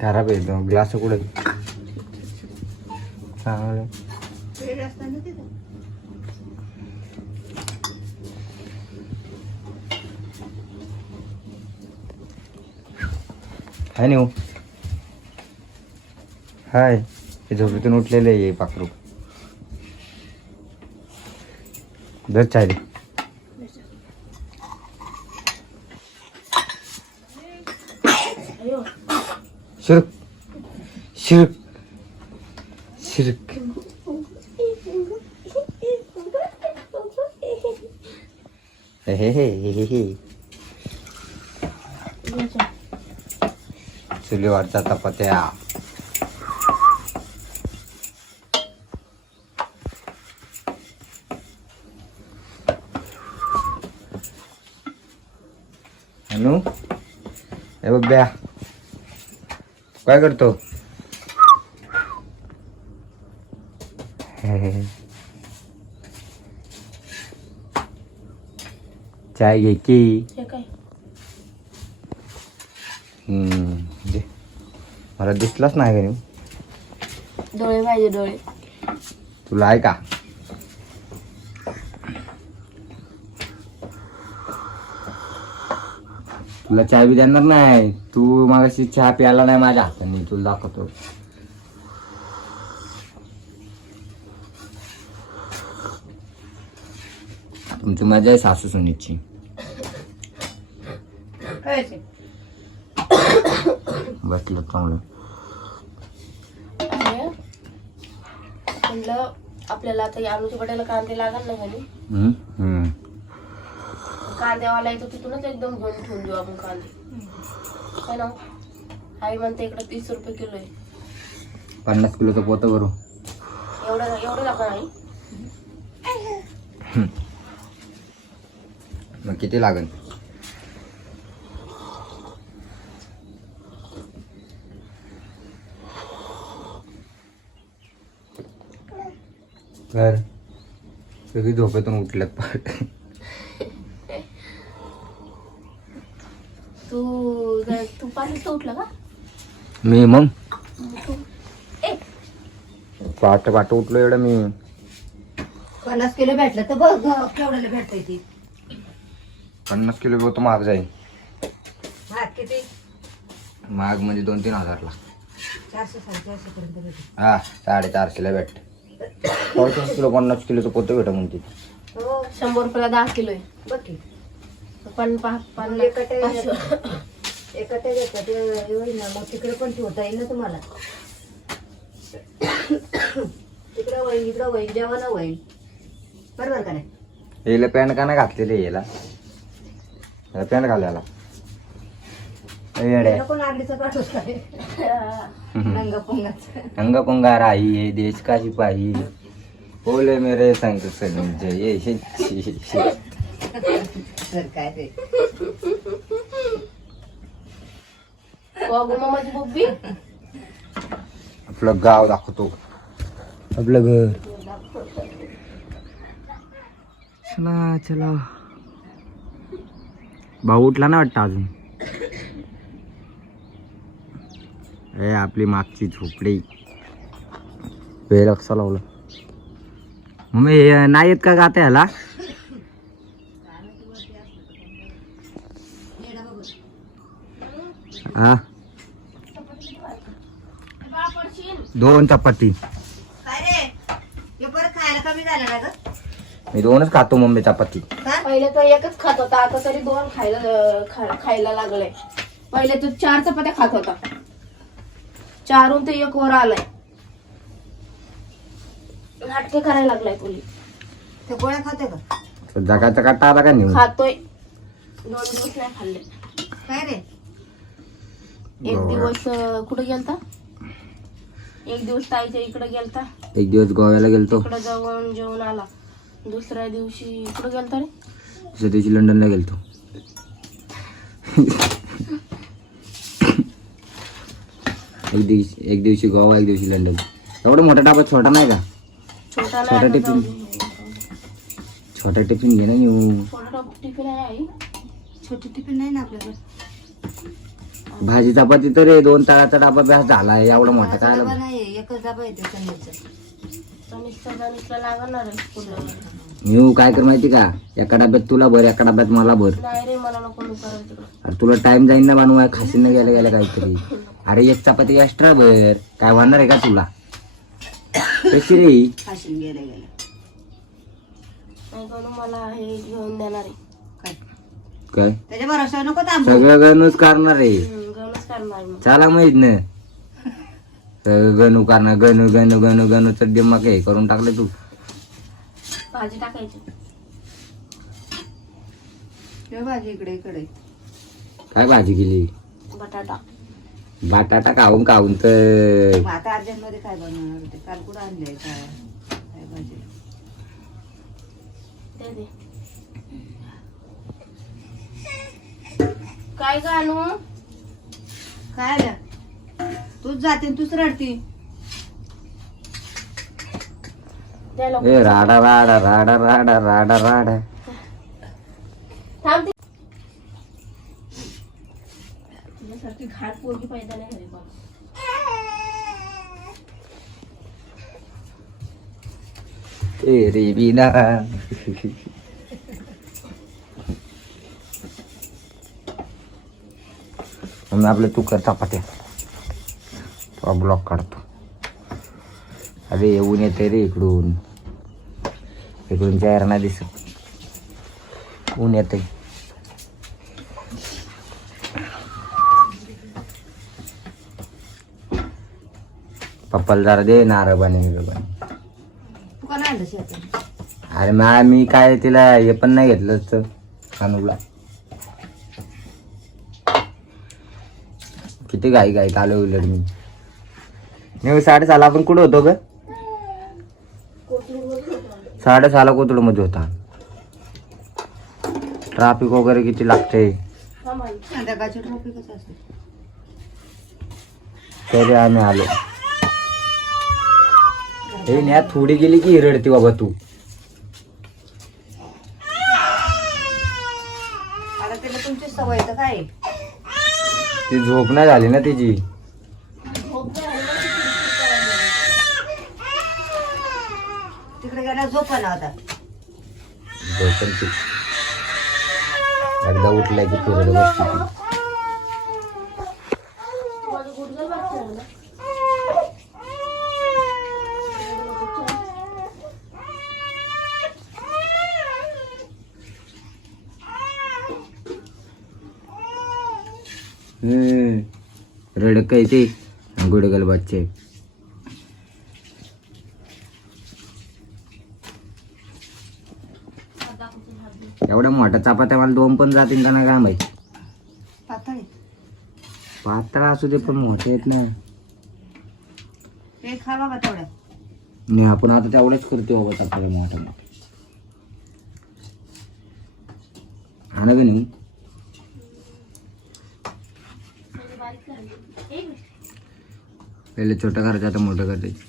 खराब आहे तो. ग्लास कुठे? चांगलं. हाय नेऊ. हाय. हे झोपेतून उठलेले आहे पाखरू. दर चालेल शिरक शिरक शिरक हे हे हे हे चुलीवरचा चपात्या अनु हे बघ्या काय करतो? चाय घ्यायची हे काय? हम्म. मला दिसलाच नाही का नाही डोळे पाहिजे डोळे. तुला आहे का? तुला चहा बी देणार नाही. तू मागाशी चहा प्यायला नाही माझ्या हाताने. तुला दाखवतो. तुमची मजा आहे सासू सुनीची. बसलं चांगलं. म्हणलं आपल्याला आता या आलूच्या बटायला कांदे लागल ना घरी हम्म, हम्म. कांद्यावाला येतो तिथूनच एकदम घेऊन ठेवून देऊ आपण कांदे. है ना? आई म्हणते इकडे तीस रुपये किलो आहे. पन्नास किलोचं पोतं भरू. एवढं एवढं लागणार आई. मग किती लागेल कर सगळी झोपेतून उठल्यात पाठ तू जर- तू पाणीच उठला का? मी मग? पाट पाट उठलो एवढं मी. पन्नास किलो भेटलं तर बघ केवढ्याला भेटतंय ती. पन्नास किलो पोतं महाग जाईल. हा किती? महाग म्हणजे दोन तीन हजारला. चारशे साडेचारशे पर्यंत भेटेल. हा साडेचारशेला भेट चौतीस किलो पन्नास किलोचं पोतं भेट म्हणते हो. शंभर रुपयाला दहा किलो आहे. बघ की. पण पा- पन्नास पाचशे. एकटे घेतलं ते ना मग तिकडे पण ठेवता येईल ना तुम्हाला. तिकडं होईल इकडं होईल जेवण होईल बरोबर का नाही? याला पॅन्ट का नाही घातलेली याला याला पॅन्ट घालायला ए येड्या. नको नागरीचं काढूच काय? रंग पंगाच अंगपंगा राही है देश का सिपाही? बोले मेरे संग संजय ये. तर काय गो माझी बुब्बी. आपलं गाव दाखवतो. आपलं घर. चला चला. भाऊ उठला ना वाटतं अजून? ए आपली मागची झोपडी. वेळ लक्ष लावलं. मग हे नाही येत का गाता ह्याला? हा? दोन चपाती. काय रे हे परत खायला कमी झालं ना ग? मी दोनच खातो मम्मी चपाती. हा? पहिले तर एकच खात होता आता तरी दोन खायला खा- खायला लागलाय. पहिले तो चार चपात्या खात होता. चारून ते एक वर आलाय. नाटके करायला लागलाय तुली ते गोळ्या खाते का? जगाचा काटा आला का नेऊ? खातोय. दोन दिवस नाही खाल्ले. काय रे? एक. दिवस अं, कुठे गेलता? एक दिवस ताईच्या इकडे गेलता. एक दिवस गोव्याला गेलतो. इकडे जाऊन जेवण आला. दुसऱ्या दिवशी कुठे गेलता रे. दुसऱ्या दिवशी लंडनला गेलतो. एक दिवशी एक दिवशी गोवा एक दिवशी लंडन. एवढा मोठा डाबा छोटा नाही का? छोटा छोटा नाही टिफ़िन. छोटा टिफ़िन घे ना छोटा टिफ़िन आहे. छोटी टिफ़िन नाही ना आपल्याकडे? भाजी चपाती तर रे दोन तळाचा डबा बॅस झाला एवढा मोठा काय डबा नाही एकच डबा येते आहे मी काय कर माहिती का? एका डब्यात तुला भर एका डब्यात मला भर. अरे तुला टाइम जाईन ना बनवाय खाशीन ना गेल्या गेल्या काहीतरी. अरे एक चपाती एक्स्ट्रा भर. काय होणार आहे का तुला? कशी रे ही? मला हे घेऊन देणार आहे. काय? त्याच्या भरोसा नको थांबू. सगळं गणूच करणार आहे. हम्म, घेऊनच करणार आहे मग. चला माहीत ना? सगळं गणू करणार गणू गणू गणू गणू तर दिमाग हे करून टाकले तू. भाजी टाकायची. ठेव भाजी इकडे इकडे. काय भाजी केली? बटाटा. बटाटा खाऊन खाऊन तर. मग आता अर्जंटमध्ये काय बनवणार होते? काल कुठं आणलंय? काय काय भाजी? दे दे. काय ग आणू काय आलं तूच जाते तूच रडती. ए राडा राडा राडा राडा राडा राडा थांब ते. तुझ्यासारखी घाट पोरगी पाहिजे नाही घरी पण तेरी बिना मग आपलं तू कर चपात्या. तो ब्लॉक काढतो. अरे येऊन येते रे इकडून. इकडून चेहरा नाही दिसत. ऊन येते पप्पाला जरा दे नारळ शेतात? अरे मा मी काय तिला हे पण नाही घेतलं तर अनुला किती घाई घाई आलो उलट मी. मी साडेसहाला आपण कुठं होतो ग? साडेसहाला कोथरूडमध्ये होता. ट्राफिक वगैरे किती लागते? तरी आम्ही आलो. हे न्या थोडी गेली की रडती बाबा तू. आता त्याला तुमची सवय तर काय? ती झोप नाही झाली ना तिची. झोप नाही आली ना किती तिकडे गेला झोपा ना आता झोपण ती. एकदा उठल्या की फिरत बसते ती ते गुडगल बच्चे। एवढा मोठा चपात्या मला दोन पण जातील का ना काय माहिती पातळ असू दे पण मोठे आहेत ना. नाही आपण आता तेवढ्याच करतो बाबा चपात्या मोठ्या मोठ्या. का नाही? पहिले छोटं करायचं आता मोठं करायचं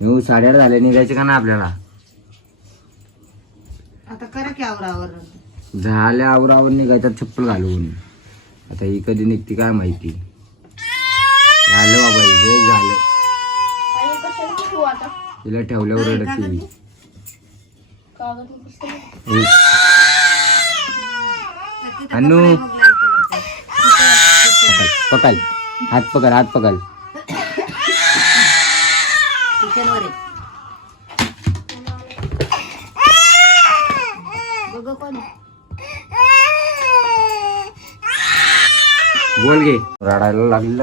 येऊ साडेआठ झाले निघायचे का ना आपल्याला? आता करा की आवरावर. झाल्या आवरावर निघायचं चप्पल घालून. आता ही कधी निघते काय माहिती? झालं बाबा हे झालं. तिला ठेवल्यावर रडत अनु. पकड पकड. हात पकड हात पकड. बोल घे. रडायला कोणाकडे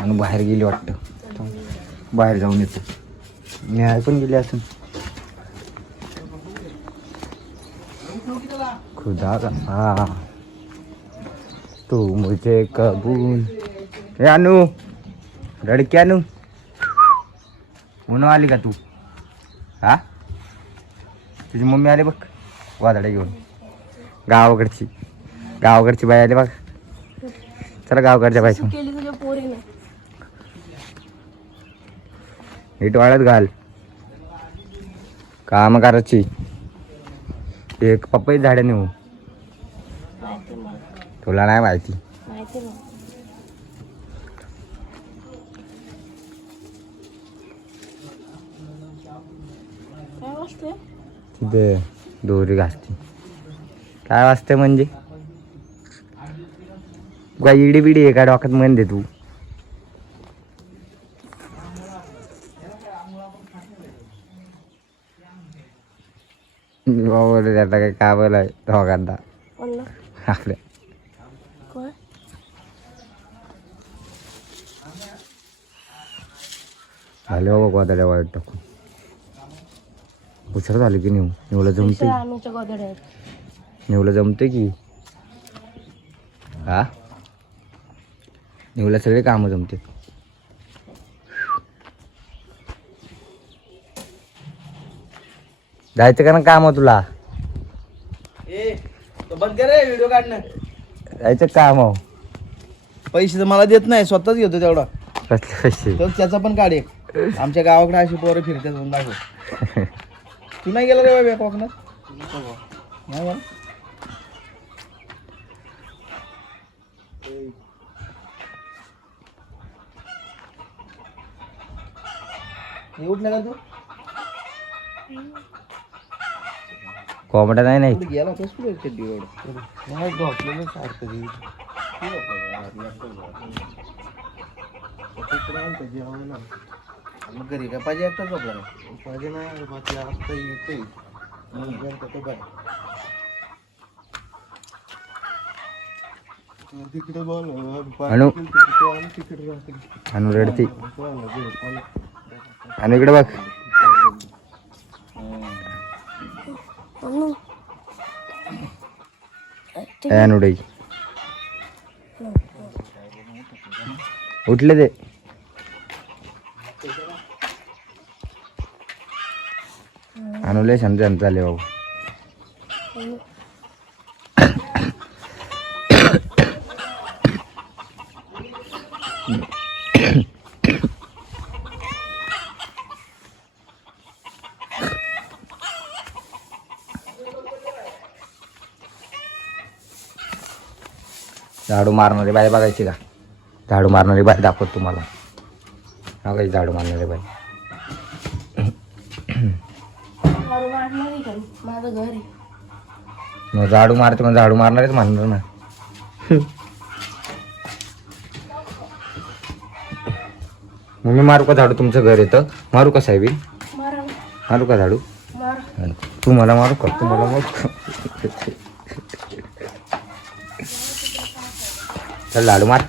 आणि बाहेर गेली वाटतं. बाहेर जाऊन येतो. न्याय पण गेली असं खुदा का हा. तू मुझे कबूल. रडकी अनु म्हणून आली का तू? हा? तुझी मम्मी आली बघ. वादडे घेऊन. गावाकडची. गावाकडची बाई आली बघ. चला गावाकडच्या पोरीने. नीट वाळत घाल. काम करायची. एक पपई झाडे नेऊ. तुला नाही माहिती. तिथे दोरी घासती. काय वाजते म्हणजे? इडी बिडी आहे का डोक्यात दे तू? बाबा त्याला काय काबल आहे दोघांना आपल्या झाले बाबा गोदाड्या वाईट टाकून उशीर झाली की नेऊ नेऊला जमते नेऊला जमते की हा नेऊला सगळे कामं जमते जायचं का ना काम तुला? ए तो बंद कर रे व्हिडिओ काढणं. जायचं काम? पैसे तर मला देत नाही स्वतःच घेतो तेवढा. कसले पैसे? त्याचा पण काढ एक. आमच्या गावाकडे अशी पोरं दाखव. तू नाही गेला रे बाबा कोकणात? नाही? हे उठला का तू? कोंबड्या नाही नाही कुठे गेला तोच कुठे चड्डी एवढं नाही झोपलेलं सारखं मग घरी काय पाहिजे एकटाच झोपला नाही पाहिजे नाही बाकी आता येतोय तिकडे बोल अनु तिकडे राहते अनु रडती अनु इकडे बघ अनु ए अनुडे उठले ते अनुले झाडू मारणारी बाई बघायची का? झाडू मारणारी बाई दाखवत तुम्हाला. काही झाडू मारणारी बाई. मारणार मग झाडू मारते मग झाडू मारणारच म्हणणार ना. मग मी मारू का झाडू तुमचं घर येतं. मारू का साहेबी मारा. का झाडू. तू मला मारू का? तू मला मारू का? चल झाडू मार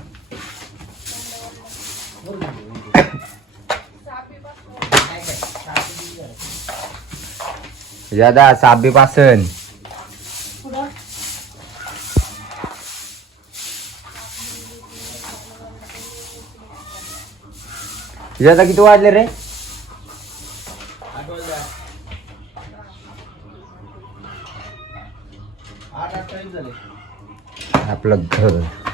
ज्यादा साबी पासन पुढं ज्यादा किती वाजले रे आपलं घर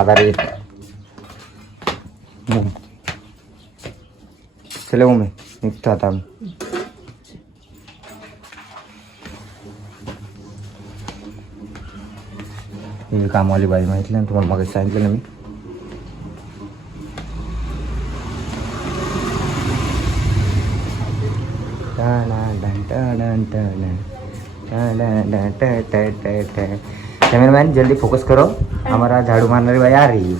पप्पा आधार मग चले मग मी निघतो आता आम्ही. ही कामवाली बाई माहिती ना तुम्हाला मग सांगितलं ना मी. कैमरामैन जल्दी फोकस करो. हमारा झाड़ू मारने भाई आ रही है.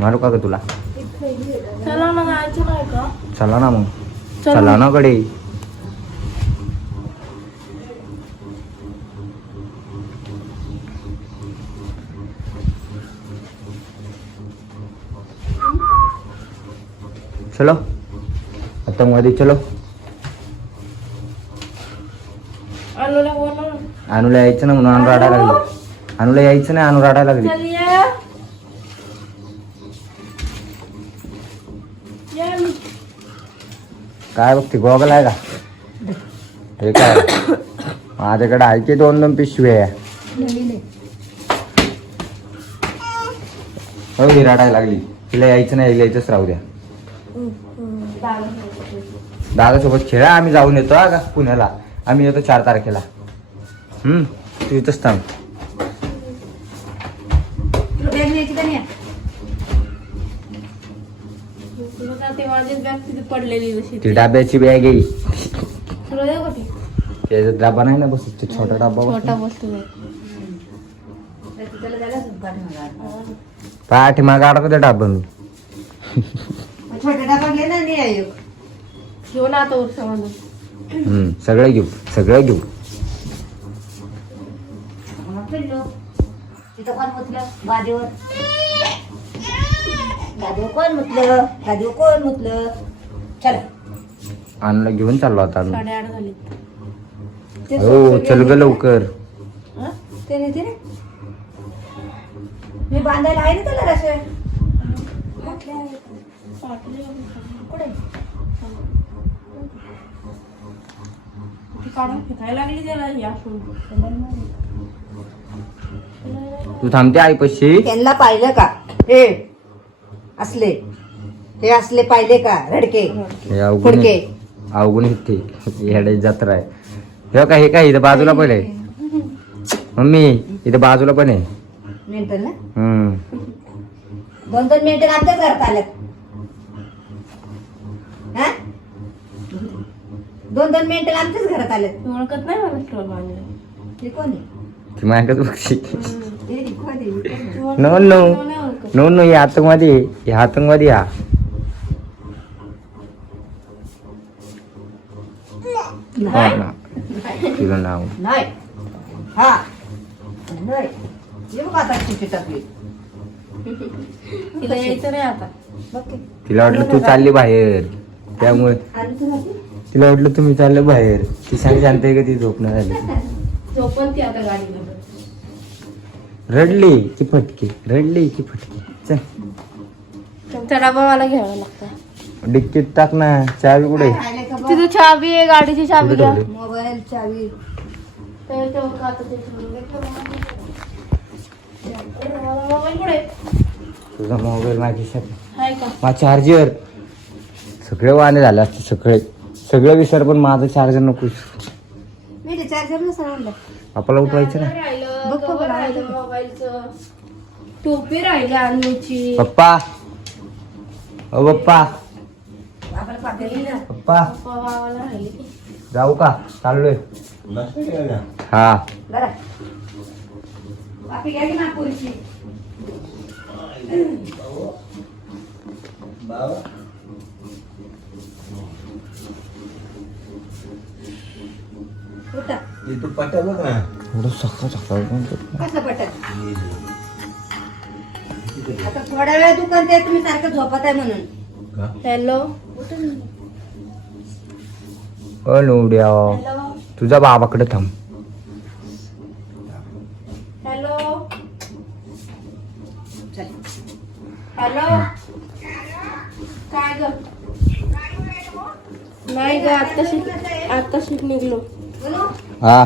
मारू का ग तुला? चला ना जायचं नाही का? चला ना मग. चला. चला ना कडे चलो. आतंकवादी चलो अनुला बोलव ना. अनुला यायचं ना म्हणून अनु रडायला लागली. अनुला यायचं नाही अनु रडायला लागली. काय बघते गॉगल आहे का? हे काय? माझ्याकडे आहे की दोन दोन पिशवे आहे. हो रडायला लागली. तिला यायचं नाही यायचंच राहू द्या. दादासोबत खेळा आम्ही जाऊन येतो का? पुण्याला. आम्ही येतो चार तारखेला. हम्म तू इथंच थांब. तुला बॅग न्यायची का नाही? तुला का ते माझीच बॅग तिथे पडलेली जशी ती डाब्याची बॅग आहे. तुला देऊ का ती? त्याचा डबा नाही ना बस ते छोटा डबा छोटा बस वस्तू आहे अडकतो डबा घे ना नाही आहे घेऊ ना आता हम्म सगळं घेऊ सगळं घेऊ मग फिरलो तिथं कोण मुतलं गादीवर. गादीवर कोण मुतलं? गादीवर कोण मुतलं? चल. अनुला घेऊन चाललो आता आम्ही. साडेआठ झाली. ते हो चल ग लवकर. हं? ते नाही ते नाही. मी बांधायला आहे ना त्याला रशे कुठे? ती काढून फेकायला लागली त्याला या. तू थांबते आई पशी त्यांना पाहिलं का? हे असले. हे असले पाहिले का रडके? हे अवघड फुडके. अवघड येते हेडे जत्रा आहे. हे काय हे काय इथं बाजूला पण आहे. मम्मी इथं बाजूला पण आहे. मेंटल ना? हम्म. दोन दोन मिनिटं आमच्याच घरात आल्यात हा? दोन दोन मिनिटं आमच्याच घरात आल्यात ओळखत नाही मला स्टॉल बांधलेला हे कोण आहे? ती मागच बघशी कोण आहे? तू ओळखत नो. नो. नो नो हे आतंकवादी. हे आतंकवादी हा ना. तिचं नाव तिला यायचं नाही आता. तिला वाटलं तू चालली बाहेर. त्यामुळे? तिला वाटलं तुम्ही चालले बाहेर. ती सांग शांत आहे का ती झोपणार झाली ती आता गाडीवर रडली की फटकी? रडली की फटकी? चल. घ्यावा लागतो. डिक्कीत टाक ना चावी कुठे? तिथं चावी आहे गाडीची चावी कुठे घ्या. ठेवली? मोबाईल चावी. त्याच्यावर का आता ते ठेवून घेतलं मला मोबाईल कुठे तुझा मोबाईल माझ्या खिशात आहे का? माझा चार्जर सगळे वाहने झाले असते सगळे. सगळे विसर पण माझं चार्जर नको. मी ते चार्जर नसं म्हणलं. आपल्याला उठवायचं ना राहिलं बघ कवर बघ, राहिलं मोबाईलचं टोपी राहिली आणण्याची पप्पा ओ पप्पा आपल्याला पाठवली ना पप्पा पवाला राहिली की जाऊ का चाललोय हा बरं एवढं सकाळ सकाळ कसं पटत आता थोडा वेळ दुकान ते तुम्ही सारखं झोपत आहे म्हणून हॅलो. ओ नवड्या हॅलो. तुझा बाबाकडे थांब. हॅलो. चल. हॅलो. काय ग? नाही ग आता शिक आता शिक निघलो. हा.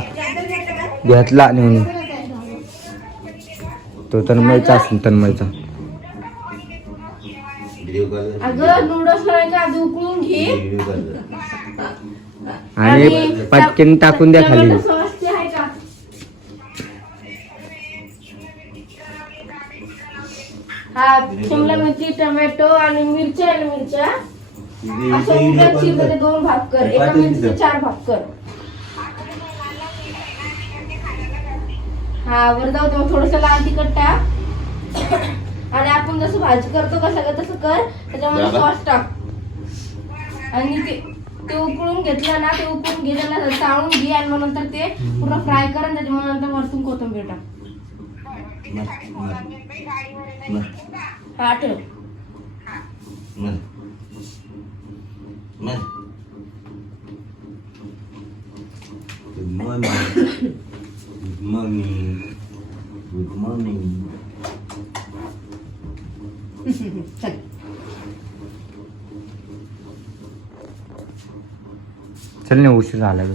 घेतला नेऊन. तो तन्मयचा असेल तन्मयचा. अगं नूडल्स नाही का आधी उकळून घे. आणि पटकन टाकून द्या खाली. आहे का? हा शिमला मिरची टोमॅटो आणि मिरच्या ना मिरच्या. दोन भाग कर. एका मिरचीचे चार भाग कर. हा बरं जाऊ दे थोडस लाल तिखट टाक. आणि आपण जसं भाजी करतो का सगळं तसं कर त्याच्यामध्ये सॉस टाक. आणि ते ते उकळून घेतलं ना ते उकळून घेतलं ना चाळून घे आणि मग नंतर ते पूर्ण फ्राय कर आणि त्याच्या मग नंतर वरतून कोथिंबीर टाक. हा ठेव चल नाही उशीर झाला ग.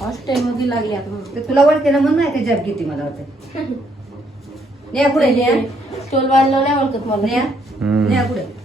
फर्स्ट टाइममध्ये लागली आता मग. ते तुला ओळखते ना म्हणून नाही का जप घेते मला वाटतं. नेहा कुठे नेहा? स्टोल बांधलं नाही ओळखत मला. नेहा कुठे?